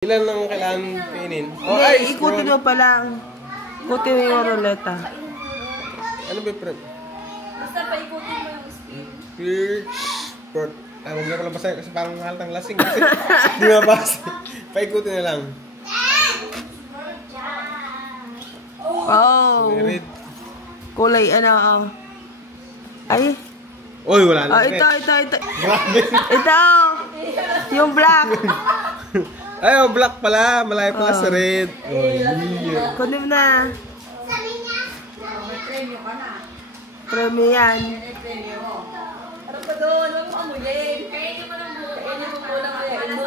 Ilan lang kailangan kainin? Oh, ay, ikutin mo pa lang. Ikutin mo yung ruleta. Ano ba yung basta pa ikutin mo yung spin. Sport. Ay, huwag na ko lang basahin kasi parang halatang lasing. Kasi di mabasa. Paikutin na lang. Oh. Red. Kulay, ano, oh. Ay. Uy, wala na. Oh, ito. Grabe. Ito. Yung black. Ay, oh, black pala. Malayo pala sa red. Oh, yeah. Kunin mo na. Premyo yan. Ano pa doon? Huwag mo amuyin. Kainin mo lang buo. Kainin mo muna kayain mo.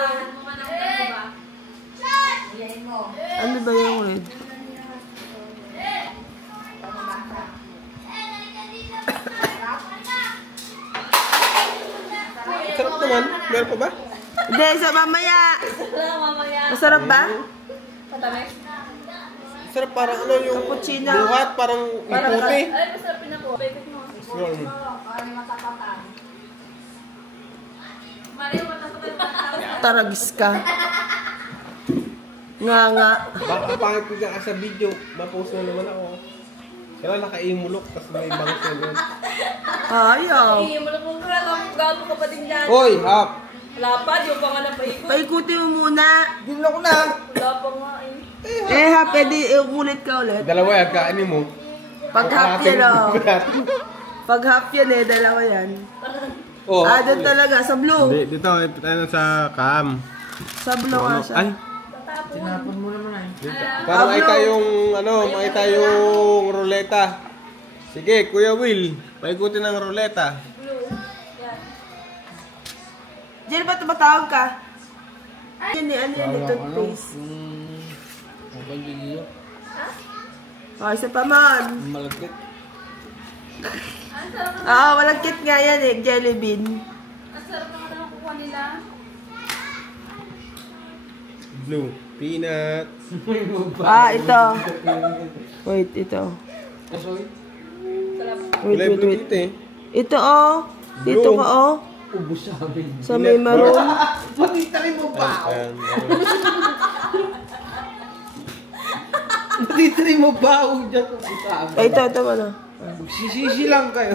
Kayain mo. Ano ba yung red? Sarap naman. Meron pa ba? Hindi, sa mamaya. Mamaya. Masarap ba? Patamis? Sarap parang ano yung Cappuccino. buhat. Parang puti. Ay, masarap pinapo. Bakit mo? Scroll mo. Ay, matapatan. Mario, matapatan. Taragis ka. Nga. Baka pangit ko dyan sa video. Ma-post mo naman ako. Kaya naka-imulok. Tapos may bangs na doon. Ayaw. Ay, malapong ka lang. Gago ka pa din dyan. Hoy, hap! Lapad, yung pa nga na paikot. Paikutin mo muna. Ginla ko na. Wala pa nga eh. Ha, pwede ulit ka ulit. Dalawa yan, kaanin mo. Pag half yan, oh. Pag half yan dalawa yan. Oh, Doon talaga, sa blue. Hindi, dito, ano sa cam. Sa blue nga siya. Ay, Tinapon mo naman ay. para makita yung, makita yung ruleta. Sige, Kuya Will, paikutin ng ruleta. Diyan ba tumatawag ka? Ano yan, toothpaste. Isa pa man. Malagkit. Malagkit nga yan jelly bean. Ang sarap naman ang kukuha nila. Blue. Peanut. Ito. Wait, ito. Kulay blue dito eh. Ito, Dito ka, Ubus sa amin. Sa may maroon. Matitari mo ba? Ayan. Matitari mo ba? Dyan ubus sa amin. Ito, ano? Sisisi lang kayo.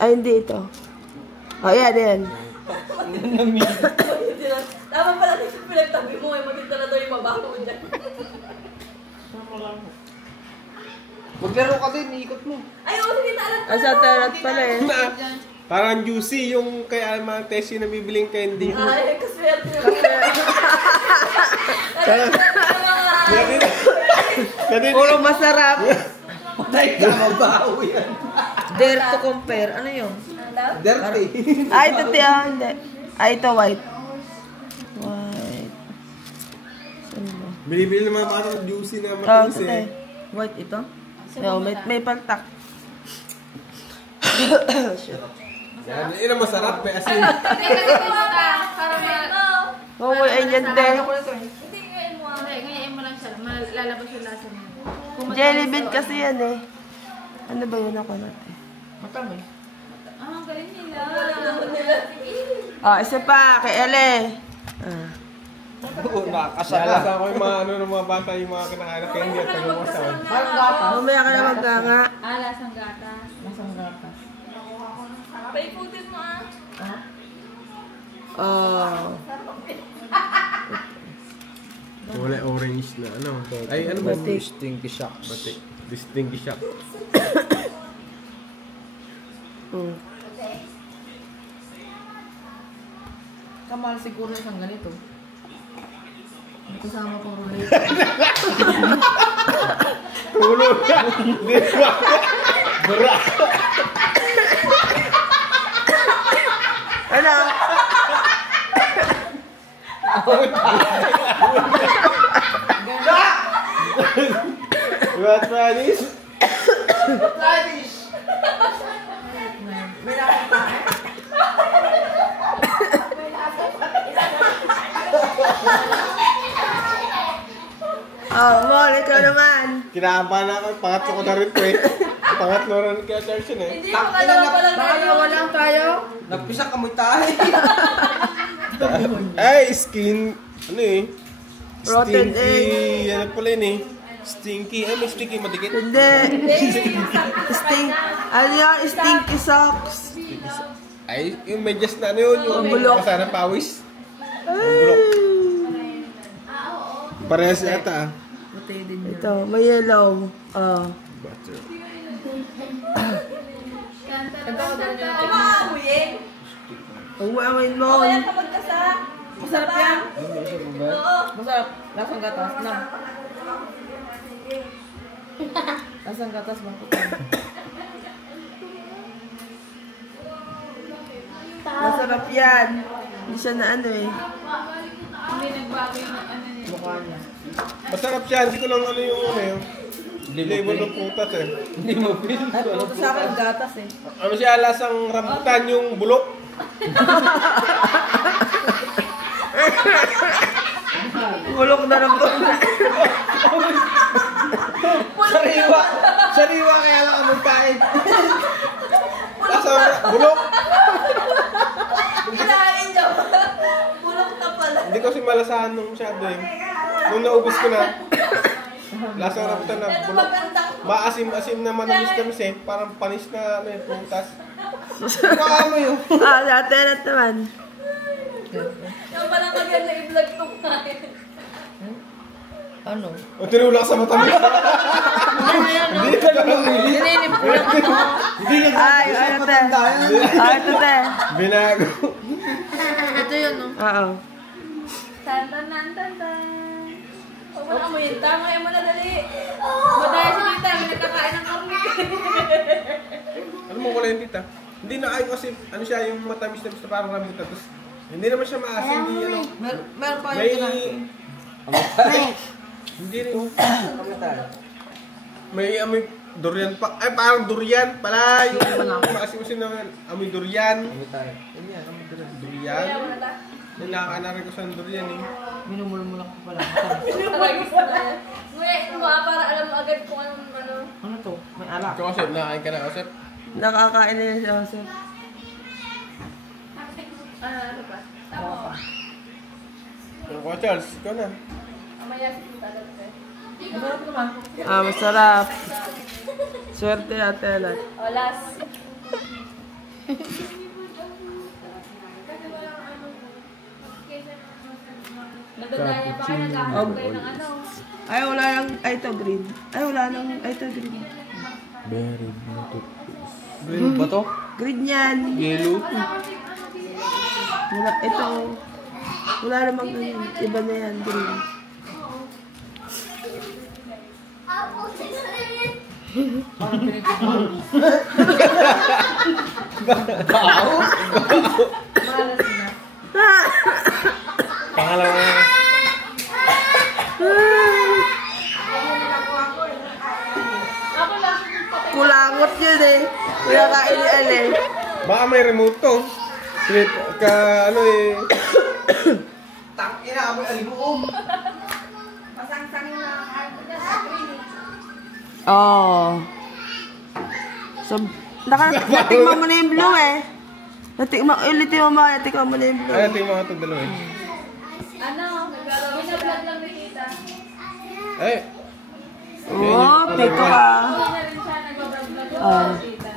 Ay, hindi ito. Yan. Tama pala na yung pinagtabi mo. Matitala daw yung mabaho dyan. Maglaro ka din, iikot mo. Ay, sige, talat pa. Sa talat pala eh. Parang juicy yung kay Alma Tessie na bibiling candy. Ay, kaswerte na. Puro masarap. Patay ka, mabaho yan. Dare to compare. Ano yun? Dirty. Ito, hindi. Ito, white. White. Saan ba? Binibili naman parang juicy na matamis Ito, eh. white ito? May paltak. Yan, yun ang masarap eh. Asin. Ay, yan din. Hindi, ngayon mo lang siya. Lalabas yung lasa niya. Jelly bean kasi yan eh. Ano ba yun ako natin? Matamis. Ang galing nila. Isa pa, kay Ele. Oo, nakakasala. Nalasa ko yung mga ng mga bata yung mga kinakain na candy at pag-umasawan. Parang gatas. Mamaya ka na magkanga. Lasang gatas. Masang gatas. Paikutin mo Wala orange na ano. Ay, ano ba? Batik. Stinky shocks. Batik. Distinct shock. Kamal siguro isang ganito. Kasama kong ruleta. Tulog ka! Di ba? Bra! Ano? What Spanish? Spanish! May nakita eh. Mol, ikaw naman. Kinakabahan na ako. Pangatlo ko na rin ko eh. Pangatlo rin kaya Charles yun eh. Hindi, makalawa pa lang Baka tayo. walang tayo. Nagpisa ka mo tayo. Ay, skin Ano eh? Rotten Stinky. Ano pala yun eh? Stinky. May stinky madikit? Hindi. Ano yan? Stinky socks. Ay, yung medyas na ano yun? Yung bulok. basa ng pawis. Yung bulok. Parehas yata ah. Buti din yun. Ito, may yellow. Butter. Maamuyin. Huwag mo amoy mo. O kaya kapag ka sa... Masarap yan. Oo. Masarap. Lasang gatas na. Lasang gatas bang kutan. Masarap yan. Hindi siya na ano eh. Hindi nagbago yung ano niya. Mukha niya. Masarap siya. Hindi ko lang ano yung ano yun. Flavor ng putas eh. Hindi mo feel. Ay, puto sa akin gatas eh. Ano siya, lasang rambutan yung bulok. Bulok na lang po. Sariwa! Sariwa kaya lang ang magkain. Lasang bulok. Kinain niyo. Bulok na pala. Hindi ko kasi malasahan nung masyado eh. Nung naubos ko na, lasang rambutan na Ito bulok. magandang... Maasim-asim na manamis-tamis eh. Parang panis na ano eh, putas. Ano yun? Dati na naman. Yung palang kagyan na i-vlog itong kain. Ano? O tinulak sa matamis. Hindi ka lang namili. Nininip ko lang ako. Ay, ano te? Ito te. Binago. Ito yun, no? Oo. Tan-tan-tan-tan-tan. Huwag mo na amuyin. Tama yung dali. Madaya si tita. May nagkakain ng karne. Ano mo ko lang tita? Hindi na ay kasi ano siya yung matamis-tamis na parang rambutan. Tapos hindi naman siya maasim. Hindi ano. Meron pa May... yung kinain. Hindi rin. May amoy durian pa. Ay parang durian pala. Yung maasim-asim na amoy durian. Durian. Nilakaanarin ko sa durian eh. Minumulmulan ko pala. Nguya, para alam mo agad kung anong ano. Ano to? May alak. Ikaw kasi nakain ka na Osep. Nakakain na siya kasi. Ano pa? Tama. Ako Charles, ikaw na. Mamaya si tita dati. Masarap naman. Masarap. Swerte natin lahat. O, last. Nagdadaya pa kayo, nagkakaroon kayo ng ano. Ay, wala lang. Ay, ito green. Ay, wala lang. Ay, ito green. Very beautiful. Green ba to? Green yan. Yellow. Wala, ito. Wala namang ano. Iba na yan, green. Parang pinagkakaroon. Malas na. Pangalawa. Ako lang. Kulangot yun eh. Kuya kain ni Ale. Baka may remote to. Flip ka ano eh. Tangina, amoy alibuog. Oh. So, natikman mo na yung blue eh. Ulitin mo mga, natikman mo na yung blue. Ay, ito yung mga ito dalawa eh. Ano? Binablog lang ni tita. Ay. Oh, piko ka. Hindi na rin siya nag-vlog Ah. ni tita.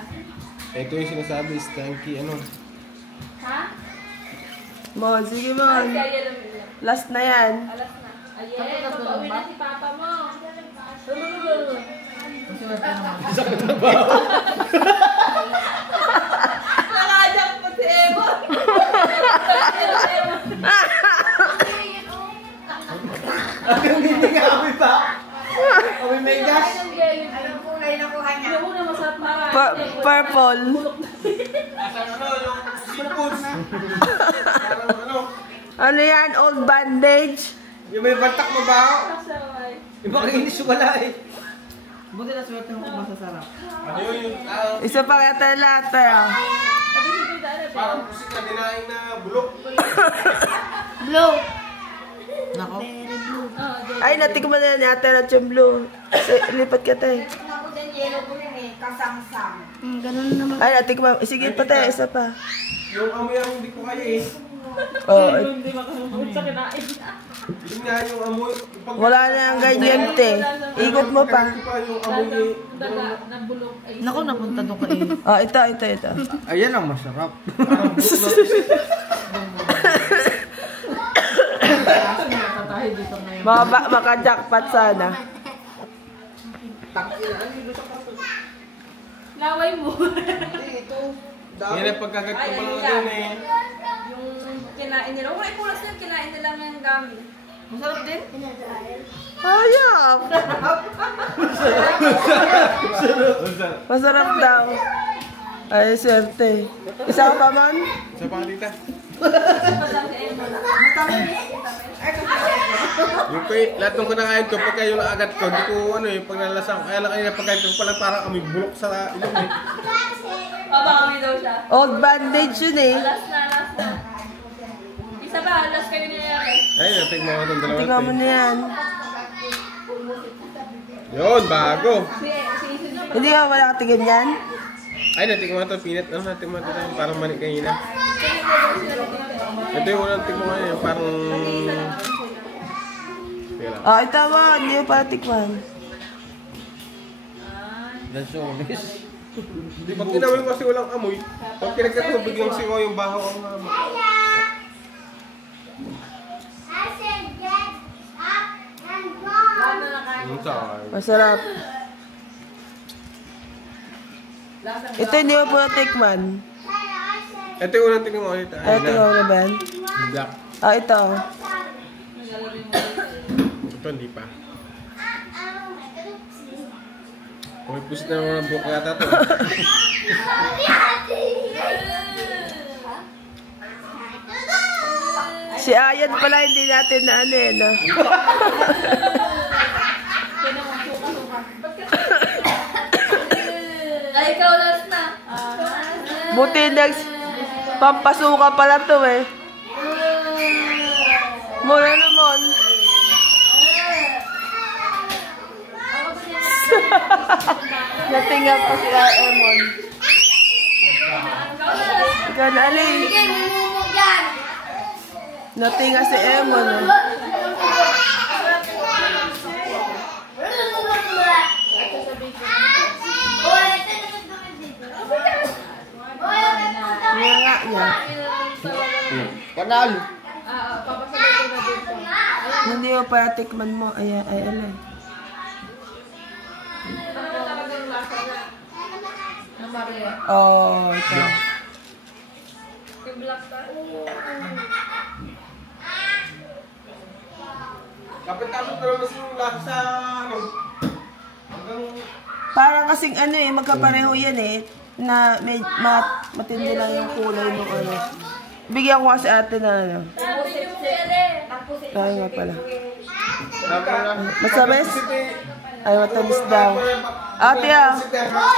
Ito yung sinasabi, stanky ano. Ha? Mon, sige mon. Kaya lang yun. Last na yan. Alas na. Ayen, papauwi na si papa mo. Masarap naman. Nakajak po si Emon. Hindi nga amoy pa. Amoy may gas. Anong kulay na kuha niya? Yung una masarap para. Purple. Asan ano, yung seafoods. Parang ano. Ano yan? Old bandage? Yung may bantak mabaho. Iba kainis wala eh. Buti na swerte mo kung masasarap. Ano yung Isa pa kaya tayo lahat ah. parang kusik na dinaing na bulok. Blue. Nako. Ay, natikman na yan yata na yung blue. Lipat ka tayo. Ganun naman. Ay, natikman. Sige pa tayo, isa pa. Yung amoy ang hindi ko kaya eh. Oh, Hindi makamugot sa kinain. Yun nga yung amoy. Wala na ang ganyan, te. Ikot mo pa. Yung amoy. Daga na bulok. Ay, Naku, napunta doon ka eh. Oh, ito. Ayan ang masarap. Tatahi dito ngayon. Maka-jackpot sana. laway mo. Yan ang pagkagat ko pala doon eh. Yung kinain nila. Wala, kulas na kinain nila ngayong gamit. Masarap din. Hayop! Masarap daw. Ay, swerte. Isa ka pa man? Sa pangalita. Yung lahat ng kinakain ko, pagka yung agat ko, hindi ko ano eh, pag nalasang, kaya lang kanina pagkain ko pala parang amoy bulok sa ilong eh. Babakami daw siya. Old bandage yun eh. Last na. Isa ba? Last kayo nangyayari. Ayun, natin mo itong dalawa. Tingnan mo na yan. Yun, bago. Si Isin na ba? Hindi ka wala katingin yan? Ay, natin mo ito, peanut. Ano natin mo ito, parang manik kanina. Ito yung unang tingin mo kanina, parang... Oh, ito mo. Hindi mo pala tikman. Lansones. Di pag tinawal ko kasi walang amoy, pag pinagkatubig yung singo yung baho ang amoy. Masarap. Ito hindi mo pala tikman. Ito yung unang tingin mo ulit. Ay, tingnan mo na ba yan? Black. Ah, ito. Ito, hindi pa. May pusit na naman ang buhok yata ito. Si Ayan pala hindi natin na ano eh, no? Ay, ikaw last na. Buti pampasuka pala to eh. Muna naman. Natinga pa si Emon. Ikaw na alin. Natinga si Emon eh. Nga niya. Panalo. Papasabay ko na dito. Hindi mo pa tikman mo. Ay, alay. Ano na talaga yung lasa na? Ng Maria. Oh, ito. Yung black pa. Kapit-kapit na naman yung lasa sa ano. Hanggang... Parang kasing ano eh, magkapareho yan eh. Na matindi lang yung kulay ng ano. Bigyan ko kasi ate na ano. Kaya nga pala. Masamis? Ay, matamis daw. Ate ah.